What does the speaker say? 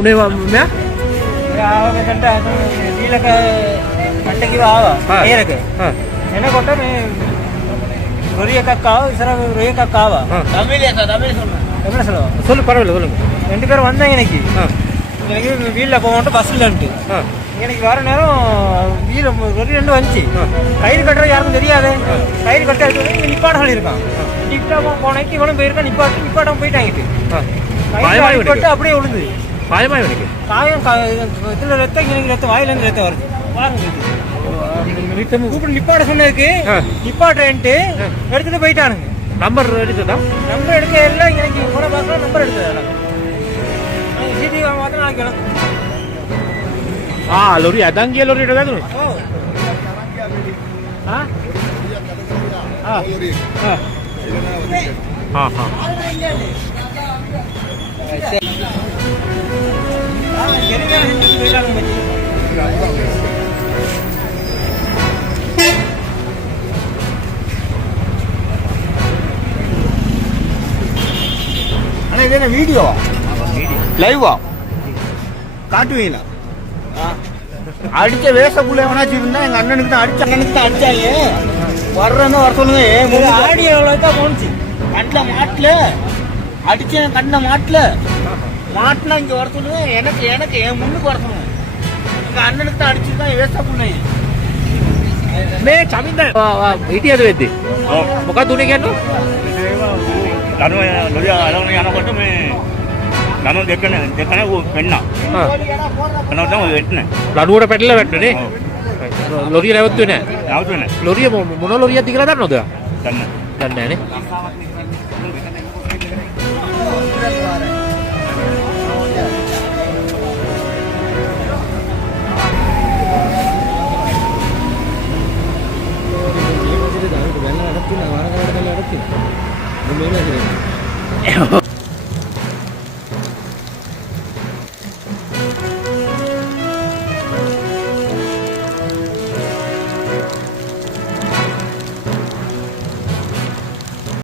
උනේ මෙයා? ආව මෙතනට ඊළඟ කණ්ඩකිව ආවා. ඒරක. එනකොට මේ ලොරි එකක් ආවා. ඉස්සර ලොරි එකක් ආවා. தமிழ் சொல்லுங்க. சொல்லு பரவாயில்ல சொல்லுங்க. 2 பேர் வந்தாங்க இன்னைக்கு. எனக்கு வீல்ல போகணும் பஸ்லன்ட்டு. எனக்கு வர நேரம் வீல் லொரி 2 வந்துச்சு. கயிறு கட்டுறது யாருக்கும் தெரியாது. கயிறு கட்ட நிப்பாட சொல்லியிருக்கான். நிப்பாட்ட போனக்கு இவனும் போயிருக்கான். நிப்பாட்டாம போயிட்டாங்க. கயிறு அப்படியே விழுந்து காயமா இவனுக்கு? காயம் இதுல ரத்தம் எனக்கு ரத்தம் வாயிலேருந்து ரத்தம் வருது. கூப்பிட்டு நிப்பாட சொன்னதுக்கு நிப்பாட்டேன்ட்டு எடுத்துட்டு போயிட்டானுங்க. நம்பர் எடுத்துதா? நம்பர் எடுக்க எல்லாம் எனக்கு கூட பார்க்கலாம். நம்பர் எடுத்தது சிடி மாத்திரம் நாளைக்கு கிளம்பு. லொரி அதான் கிய லொரி எடுத்தா துணு? அண்ணா இது என்ன வீடியோவா லைவா காட்டுவீங்களா? அடிச்ச வேஷக்குள்ள எவனாச்சும் இருந்தா எங்க அண்ணனுக்கு தான் அடிச்சாங்க. வர்றன்னு வர சொல்லுங்க. ஆடியோ தான் போனுச்சு. கண்ணில் மாட்டல அடிச்சேன். கண்ணில் மாட்டினா இங்க வர சொல்லுங்க. எனக்கு என் முன்னுக்கு வர சொல்லுங்க. எங்க அண்ணனுக்கு தான் அடிச்சுதான் வேஷக்குள்ள මේ චමින්ද හිටියද වෙද්දි? මොකක්ද උනේ කියන්නේ? ලනුව ලොරිය අරගෙන යනකොට මේ ලනුව දෙකන වෙන්නා. එනකොට තමයි වෙන්නේ. ලනුවට පැටලලා වැටුනේ. ලොරිය නැවතුනේ නැහැ. නැවතුනේ නැහැ. ලොරිය මොන ලොරියක්ද කියලා දන්නවද? දන්නේ නැහැ නේ.